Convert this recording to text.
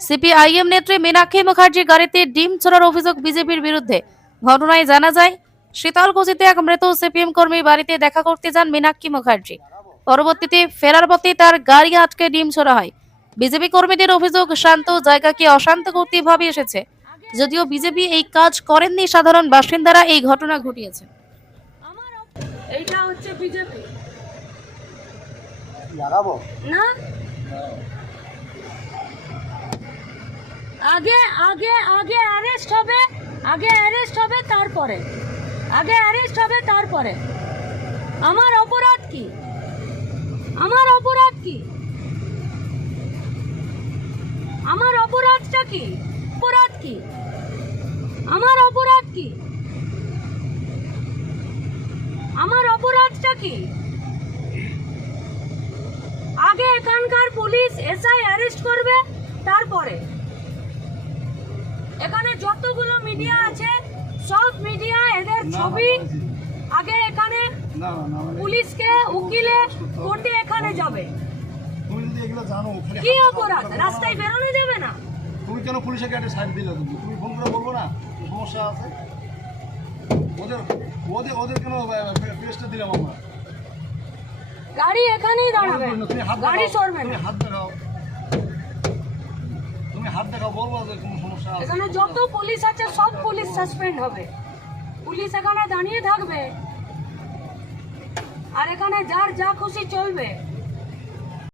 CPIM নেত্রী মীনাক্ষী মুখার্জির গাড়িতে ডিম ছোড়ার অভিযোগ বিজেপির বিরুদ্ধে। ঘটনায় জানা যায়, শীতলকুচিতে এক মৃত সিপিএম কর্মীর বাড়িতে দেখা করতে যান মীনাক্ষী মুখার্জি। পরবর্তীতে ফেরার পথে তার গাড়ি আটকে ডিম ছোড়া হয়। বিজেপি কর্মীদের অভিযোগ, শান্ত জায়গাকে অশান্ত করতে ভাবে এসেছে। যদিও বিজেপি এই কাজ করেননি, সাধারণ বাসিন্দারা এই ঘটনা ঘটিয়েছে। এইটা হচ্ছে বিজেপি লাগাবো না। আগে আগে আগে অ্যারেস্ট হবে, তারপরে আমার অপরাধ কি? আমার অপরাধটা কি? আমার অপরাধটা কি? আগে এখানকার পুলিশ এসআই অ্যারেস্ট করবে, তারপরে এখানে যতগুলো মিডিয়া আছে সব মিডিয়া এদের ছবি আগে এখানে পুলিশকে উকিলে কোর্টে এখানে যাবে। তুমি যদি এগুলো জানো কি অপরাধ? রাস্তায় বেরোনো যাবে না? তুমি কেন পুলিশের গাড়ি সাইড দিলে? তুমি ফোন করে বলবো না সমস্যা আছে? ওদের কেন প্রেসটা দিলাম আমরা? গাড়ি এখানেই দাঁড়াবে, গাড়ি সরবে না। তুমি হাত দেখাও, বলবো যে কোনো সমস্যা আছে? এখানে যত পুলিশ আছে সব পুলিশ সাসপেন্ড হবে। পুলিশ এখানে দাঁড়িয়ে থাকবে আর এখানে যার যা খুশি চলবে।